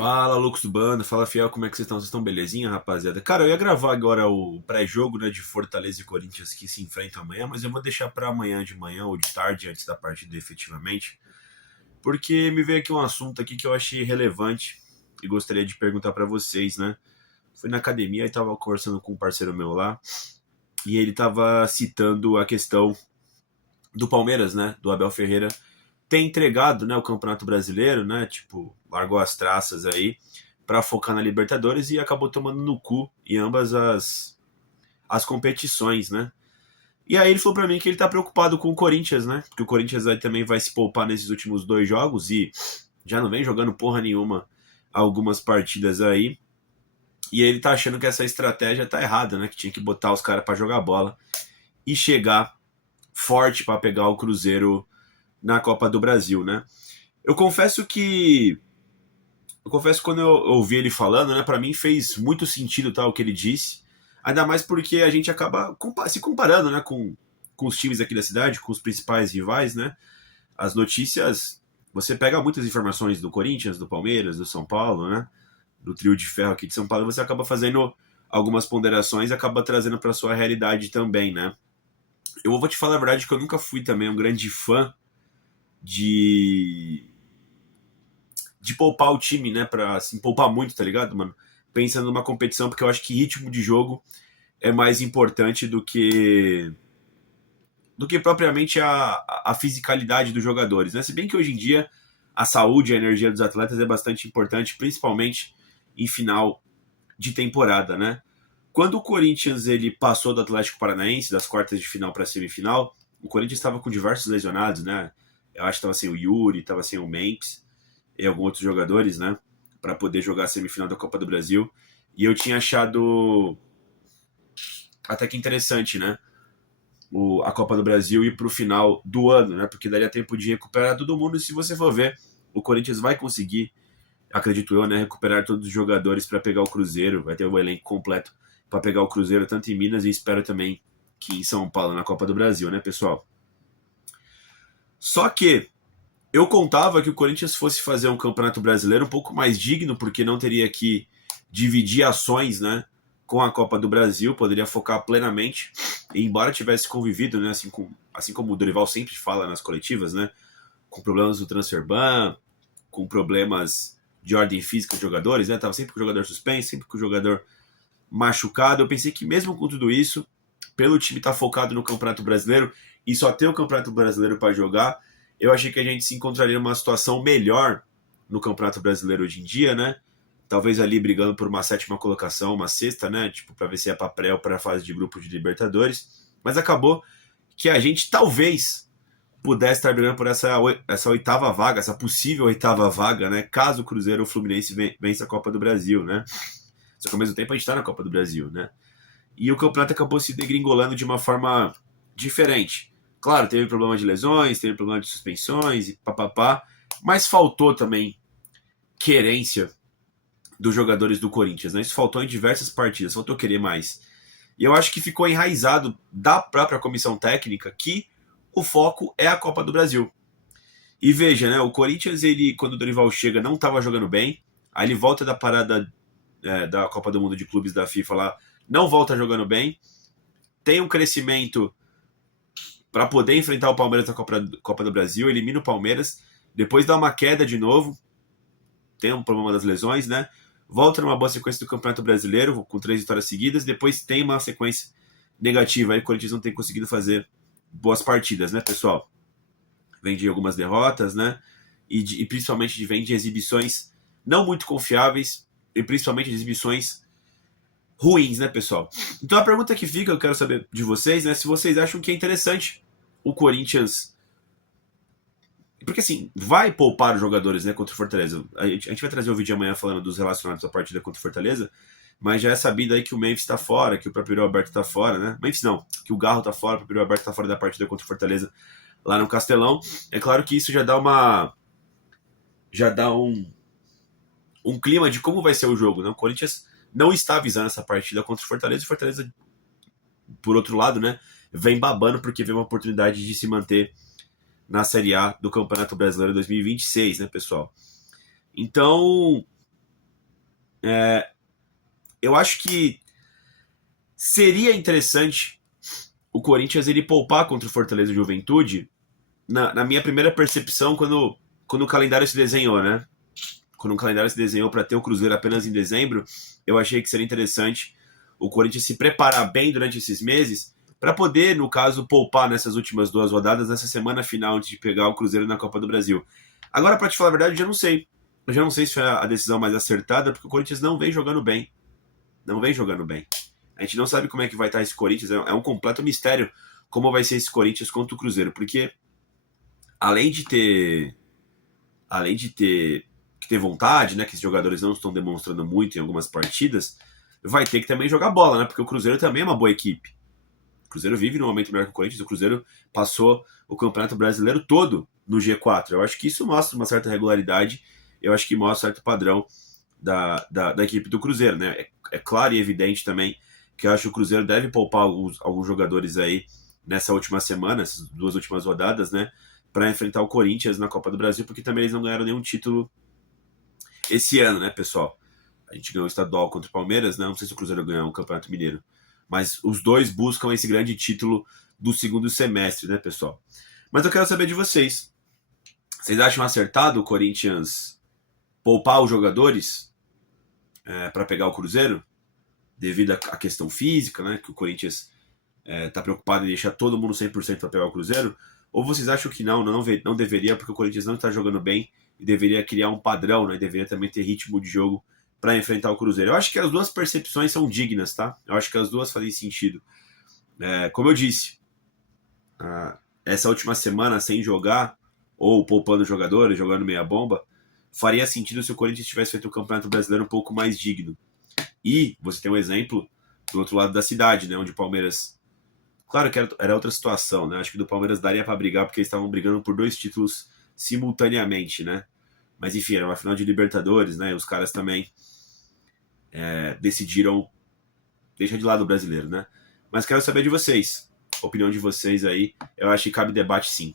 Fala, loucos do bando, fala fiel, como é que vocês estão? Vocês estão belezinha, rapaziada? Cara, eu ia gravar agora o pré-jogo, né, de Fortaleza e Corinthians que se enfrentam amanhã, mas eu vou deixar pra amanhã de manhã ou de tarde, antes da partida efetivamente, porque me veio aqui um assunto aqui que eu achei relevante e gostaria de perguntar pra vocês, né? Fui na academia e tava conversando com um parceiro meu lá, e ele tava citando a questão do Palmeiras, né, do Abel Ferreira ter entregado, né, o Campeonato Brasileiro, né, tipo, largou as traças aí para focar na Libertadores e acabou tomando no cu em ambas as competições, né? E aí ele falou para mim que ele tá preocupado com o Corinthians, né? Porque o Corinthians aí também vai se poupar nesses últimos dois jogos e já não vem jogando porra nenhuma algumas partidas aí. E ele tá achando que essa estratégia tá errada, né? Que tinha que botar os caras para jogar bola e chegar forte para pegar o Cruzeiro na Copa do Brasil, né? Eu confesso que quando eu ouvi ele falando, né, para mim fez muito sentido tal o que ele disse, ainda mais porque a gente acaba se comparando, né, com os times aqui da cidade, com os principais rivais, né? As notícias, você pega muitas informações do Corinthians, do Palmeiras, do São Paulo, né? Do trio de ferro aqui de São Paulo, você acaba fazendo algumas ponderações e acaba trazendo para sua realidade também, né? Eu vou te falar a verdade que eu nunca fui também um grande fã de poupar o time, né, pra assim, poupar muito, tá ligado, mano? Pensando numa competição, porque eu acho que ritmo de jogo é mais importante do que propriamente a fisicalidade dos jogadores, né? Se bem que hoje em dia a saúde e a energia dos atletas é bastante importante, principalmente em final de temporada, né? Quando o Corinthians ele passou do Atlético Paranaense, das quartas de final para semifinal, o Corinthians estava com diversos lesionados, né? Eu acho que estava sem o Yuri, estava sem o Memphis e alguns outros jogadores, né? Para poder jogar a semifinal da Copa do Brasil. E eu tinha achado até que interessante, né? A Copa do Brasil ir para o final do ano, né? Porque daria tempo de recuperar todo mundo. E se você for ver, o Corinthians vai conseguir, acredito eu, né? Recuperar todos os jogadores para pegar o Cruzeiro. Vai ter o elenco completo para pegar o Cruzeiro, tanto em Minas e espero também que em São Paulo, na Copa do Brasil, né, pessoal? Só que eu contava que o Corinthians fosse fazer um campeonato brasileiro um pouco mais digno, porque não teria que dividir ações, né, com a Copa do Brasil, poderia focar plenamente. E embora tivesse convivido, né, assim como o Dorival sempre fala nas coletivas, né, com problemas do transfer ban, com problemas de ordem física dos jogadores, né, tava sempre com o jogador suspenso, sempre com o jogador machucado. Eu pensei que mesmo com tudo isso, pelo time estar focado no Campeonato Brasileiro e só ter o Campeonato Brasileiro para jogar, eu achei que a gente se encontraria numa situação melhor no Campeonato Brasileiro hoje em dia, né? Talvez ali brigando por uma sétima colocação, uma sexta, né? Tipo, para ver se é para pré ou para a fase de grupo de Libertadores. Mas acabou que a gente talvez pudesse estar brigando por essa oitava vaga, essa possível oitava vaga, né? Caso o Cruzeiro ou o Fluminense vença a Copa do Brasil, né? Só que ao mesmo tempo a gente está na Copa do Brasil, né? E o campeonato acabou se degringolando de uma forma diferente. Claro, teve problema de lesões, teve problema de suspensões e papapá, mas faltou também querência dos jogadores do Corinthians, né? Isso faltou em diversas partidas, faltou querer mais. E eu acho que ficou enraizado da própria comissão técnica que o foco é a Copa do Brasil. E veja, né? O Corinthians, ele, quando o Dorival chega, não estava jogando bem. Aí ele volta da parada da Copa do Mundo de Clubes da FIFA lá, não volta jogando bem. Tem um crescimento para poder enfrentar o Palmeiras na Copa do Brasil, elimina o Palmeiras, depois dá uma queda de novo, tem um problema das lesões, né? Volta numa boa sequência do Campeonato Brasileiro, com 3 vitórias seguidas, depois tem uma sequência negativa, aí o Corinthians não tem conseguido fazer boas partidas, né, pessoal? Vem de algumas derrotas, né? E principalmente vem de exibições não muito confiáveis, e principalmente de exibições ruins, né, pessoal? Então a pergunta que fica, eu quero saber de vocês, né, se vocês acham que é interessante o Corinthians, porque assim, vai poupar os jogadores, né, contra o Fortaleza. A gente vai trazer o vídeo amanhã falando dos relacionados à partida contra o Fortaleza, mas já é sabido aí que o Memphis tá fora, que o próprio Alberto tá fora, né? Memphis não, que o Garro tá fora, o próprio Alberto tá fora da partida contra o Fortaleza lá no Castelão. É claro que isso já dá um clima de como vai ser o jogo, né? O Corinthians não está visando essa partida contra o Fortaleza, e o Fortaleza, por outro lado, né, vem babando porque vê uma oportunidade de se manter na Série A do Campeonato Brasileiro 2026, né, pessoal? Então, Eu acho que seria interessante o Corinthians ele poupar contra o Fortaleza e Juventude, na minha primeira percepção, quando o calendário se desenhou, né? Quando o calendário se desenhou para ter o Cruzeiro apenas em dezembro, eu achei que seria interessante o Corinthians se preparar bem durante esses meses para poder, no caso, poupar nessas últimas 2 rodadas, nessa semana final, antes de pegar o Cruzeiro na Copa do Brasil. Agora, para te falar a verdade, eu já não sei. Eu já não sei se foi a decisão mais acertada, porque o Corinthians não vem jogando bem. Não vem jogando bem. A gente não sabe como é que vai estar esse Corinthians. É um completo mistério como vai ser esse Corinthians contra o Cruzeiro. Porque além de ter. Além de ter que ter vontade, né? Que os jogadores não estão demonstrando muito em algumas partidas, vai ter que também jogar bola, né? Porque o Cruzeiro também é uma boa equipe. O Cruzeiro vive num momento melhor que o Corinthians. O Cruzeiro passou o Campeonato Brasileiro todo no G4. Eu acho que isso mostra uma certa regularidade. Eu acho que mostra um certo padrão da equipe do Cruzeiro, né? É claro e evidente também que eu acho que o Cruzeiro deve poupar alguns jogadores aí nessa última semana, essas 2 últimas rodadas, né? Para enfrentar o Corinthians na Copa do Brasil, porque também eles não ganharam nenhum título esse ano, né, pessoal? A gente ganhou o estadual contra o Palmeiras, né? Não sei se o Cruzeiro ganhou o Campeonato Mineiro, mas os dois buscam esse grande título do segundo semestre, né, pessoal? Mas eu quero saber de vocês. Vocês acham acertado o Corinthians poupar os jogadores para pegar o Cruzeiro? Devido à questão física, né? Que o Corinthians tá preocupado em deixar todo mundo 100% para pegar o Cruzeiro? Ou vocês acham que não deveria, porque o Corinthians não está jogando bem e deveria criar um padrão, né? Deveria também ter ritmo de jogo para enfrentar o Cruzeiro? Eu acho que as duas percepções são dignas, tá? Eu acho que as duas fazem sentido. Como eu disse, essa última semana sem jogar, ou poupando jogadores, jogando meia bomba, faria sentido se o Corinthians tivesse feito o Campeonato Brasileiro um pouco mais digno. E você tem um exemplo do outro lado da cidade, né? Onde o Palmeiras. Claro que era outra situação, né? Acho que do Palmeiras daria para brigar, porque eles estavam brigando por 2 títulos simultaneamente, né? Mas enfim, era uma final de Libertadores, né? E os caras também decidiram deixar de lado o brasileiro, né? Mas quero saber de vocês. A opinião de vocês aí. Eu acho que cabe debate sim.